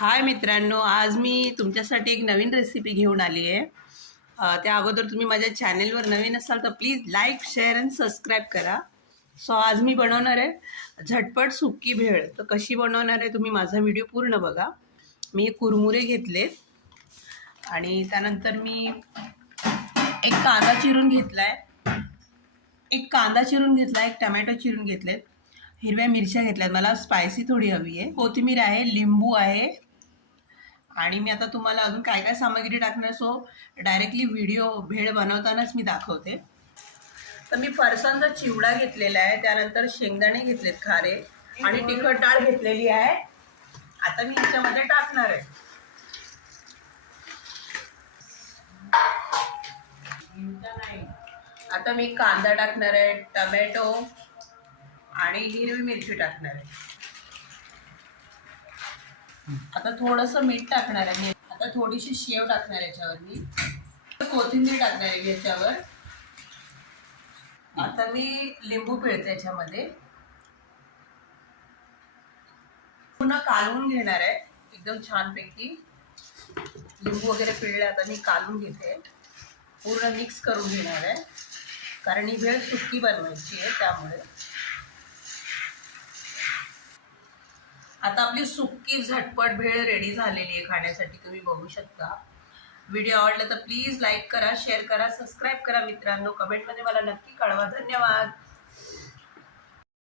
हाय मित्रांनो आज मी तुमच्यासाठी एक नवीन रेसिपी घेऊन आली आहे. त्या अगोदर तुम्ही माझ्या चॅनेलवर नवीन असाल तर please like share and subscribe करा. सो आज मी बनवणार आहे झटपट सुक्की भेळ. तर कशी बनवणार आहे तुम्ही माझा व्हिडिओ पूर्ण बघा. मी कुरमुरे घेतले. आणि त्यानंतर मी एक कांदा चिरून घेतला आहे एक कांदा चिरून घेतला एक टमॅटो चिरून घेतलेत. हिरव्या मिरच्या घेतल्यात. मला स्पायसी थोडी हवी आहे. कोथिंबीर आहे लिंबू आहे आणि मी आता तुम्हाला अजून काय काय सामग्री टाकणार सो डायरेक्टली व्हिडिओ भेळ बनवतानाच मी दाखवते. तर मी फरसांचा चिवडा घेतलेला आहे त्यानंतर शेंगदाणे घेतलेत खारे आणि तिखट डाळ घेतलेली आहे. आता मी ह्याच्यामध्ये टाकणार आहे. आता मी कांदा टाकणार आहे टमॅटो आणि हिरवी मिरची टाकणार आहे. आता थोडंसं मीठ टाकणार आहे. मी आता थोडीशी शेव टाकणार याच्यावर मी कोथिंबीर टाकणार आहे याच्यावर. आता मी लिंबू पिळते याच्यामध्ये. पुन्हा कालवून घेणार आहे. एकदम छानपैकी. लिंबू वगैरे पिळले आता मी कालून घेते. पूर्ण मिक्स करून घेणार आहे. कारण ही भेळ सुकी बनवायची आहे त्यामुळे. आता आपली सुक्की झटपट भेळ रेडी झालेली आहे खाण्यासाठी तुम्ही बघू शकता. व्हिडिओ आवडला तर प्लीज लाईक करा शेअर करा सबस्क्राईब करा मित्रांनो. कमेंटमध्ये मला नक्की कळवा. धन्यवाद.